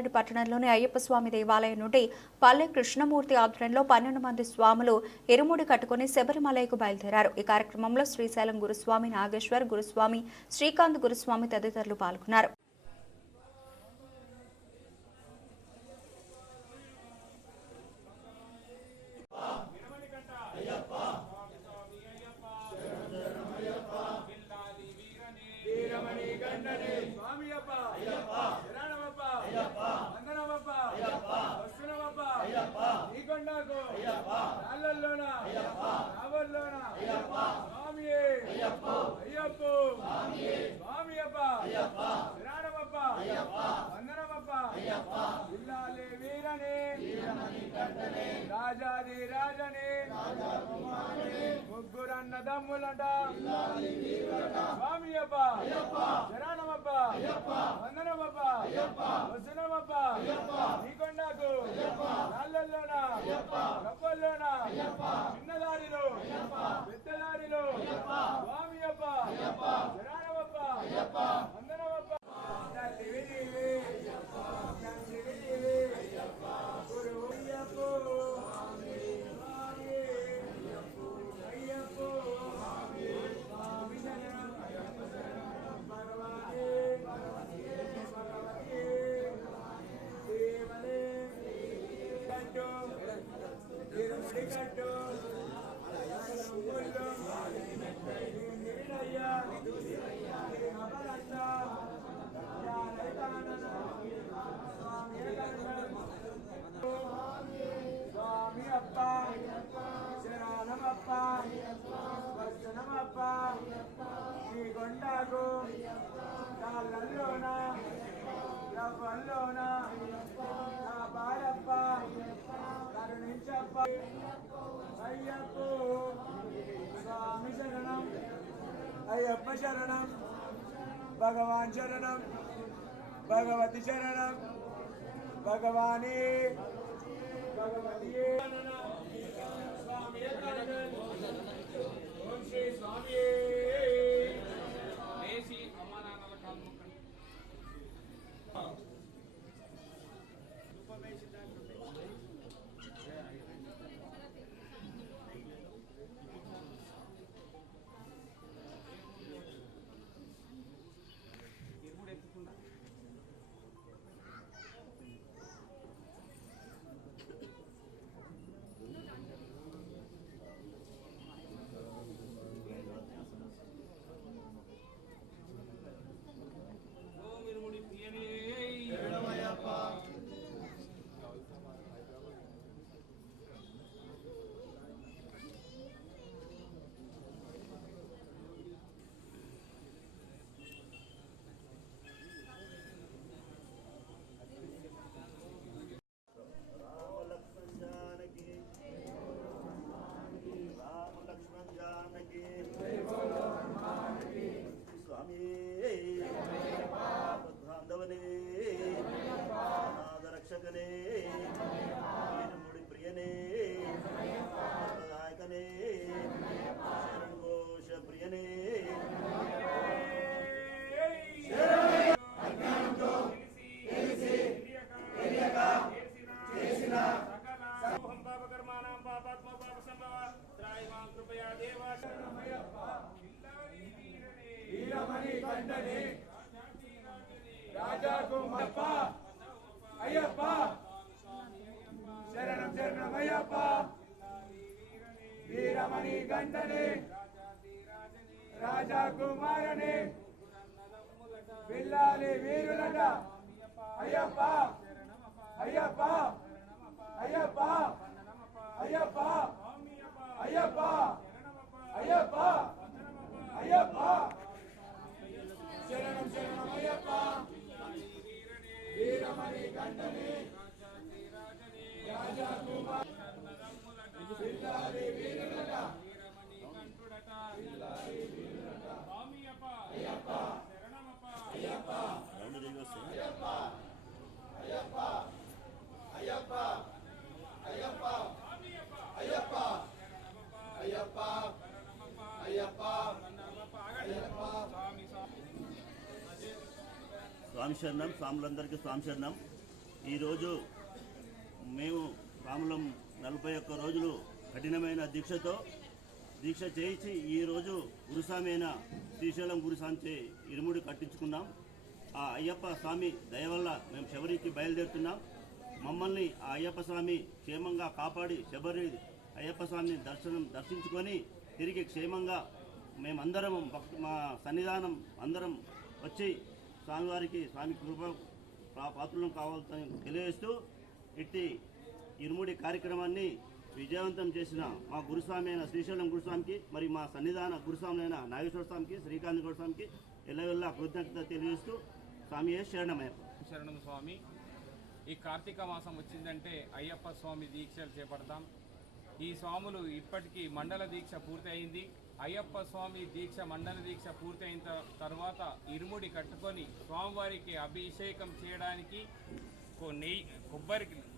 రంగారెడ్డి పట్టణంలోని అయ్యప్ప స్వామి దేవాలయం నుండి పల్లె కృష్ణమూర్తి ఆధ్వర్యంలో 12 మంది స్వాములు ఇరుముడి కట్టుకుని శబరిమలైకు బయలుదేరారు. ఈ కార్యక్రమంలో శ్రీశైలం గురుస్వామి, నాగేశ్వర్ గురుస్వామి, శ్రీకాంత్ గురుస్వామి తదితరులు పాల్గొన్నారు. రాజాది రాజనే ముగ్గురన్నదమ్ములంట స్వామియప్ప శరణమప్ప వందనమప్ప వసనమప్ప నీకొండకు రాళ్ళల్లోన రప్పల్లోన చిన్నదారిలో పెద్దదారిలో స్వామియప్ప శరణమప్ప వందనమప్ప కొండకు కాళ్ళల్లోన రవ్వల్లోన నా బాలప్ప కరుణించప్ప అయ్యప్ప స్వామి శరణం అయ్యప్ప శరణం భగవాన్ శరణం భగవతి శరణం భగవానే భగవతి స్వామి ఓం శ్రీ స్వామి రక్షకనే ముడి ప్రియనే నాయకనే శరణ్ ఘోష ప్రియనే రాజాకుమారప్ప అయ్యప్ప శరణం శరణం అయ్యప్ప వీరమణి గంటనే రాజాకుమారనే పిల్లాలి వీరులట అయ్యప్ప అయ్యప్ప అయ్యప్ప అయ్యప్ప అయ్యప్ప అయ్యప్ప అయ్యప్ప శరణం శరణం అయ్యప్ప వీరమణి గంటనే రాజాకుమార పిల్లాలి వీరులట అయ్యప్ప అయ్యప్ప అయ్యప్ప అయ్యప్ప అయ్యప్ప అయ్యప్ప అయ్యప్ప అయ్యప్ప అయ్యప్ప అయ్యప్ప స్వామి శరణం. స్వాములందరికీ స్వామి శరణం. ఈరోజు మేము రాములం 41 రోజులు కఠినమైన దీక్ష చేయించి ఈరోజు గురుస్వామి అయిన శ్రీశైలం గురుస్వామిచే ఇరుముడి కట్టించుకున్నాం. ఆ అయ్యప్ప స్వామి దయ వల్ల మేము శబరికి బయలుదేరుతున్నాం. మమ్మల్ని ఆ అయ్యప్ప స్వామి క్షేమంగా కాపాడి శబరి అయ్యప్ప స్వామిని దర్శించుకొని తిరిగి క్షేమంగా మేమందరం మా సన్నిధానం అందరం వచ్చి స్వామి కృప పాత్రలను కావాలని తెలియజేస్తూ ఇట్టి ఇరుముడి కార్యక్రమాన్ని విజయవంతం చేసిన మా గురుస్వామి అయిన శ్రీశైలం గురుస్వామికి, మరి మా సన్నిధాన గురుస్వామి అయిన నాగేశ్వర స్వామికి, శ్రీకాంత్ గురుస్వామికి ఎల్లవెల్లా కృతజ్ఞత తెలియజేస్తూ స్వామియే శరణమయ్యప్ప. శరణం స్వామి. ఈ కార్తీక మాసం వచ్చిందంటే అయ్యప్ప స్వామి దీక్షలు చేపడతాం. ఈ స్వాములు ఇప్పటికీ మండల దీక్ష పూర్తయింది. అయ్యప్ప స్వామి దీక్ష మండల దీక్ష పూర్తయిన తర్వాత ఇరుముడి కట్టుకొని స్వామివారికి అభిషేకం చేయడానికి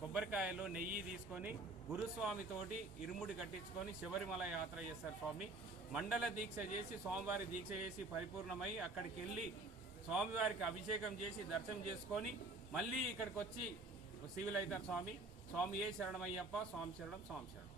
కొబ్బరికాయలో నెయ్యి తీసుకొని గురుస్వామితోటి ఇరుముడి కట్టించుకొని శబరిమల యాత్ర చేస్తారు స్వామి. మండల దీక్ష చేసి స్వామివారి దీక్ష చేసి పరిపూర్ణమై అక్కడికి వెళ్ళి స్వామివారికి అభిషేకం చేసి దర్శనం చేసుకొని మళ్ళీ ఇక్కడికి వచ్చి సివిల్ అవుతారు స్వామి. స్వామి ఏ శరణమయ్యప్ప, స్వామి శరణం, స్వామి శరణం.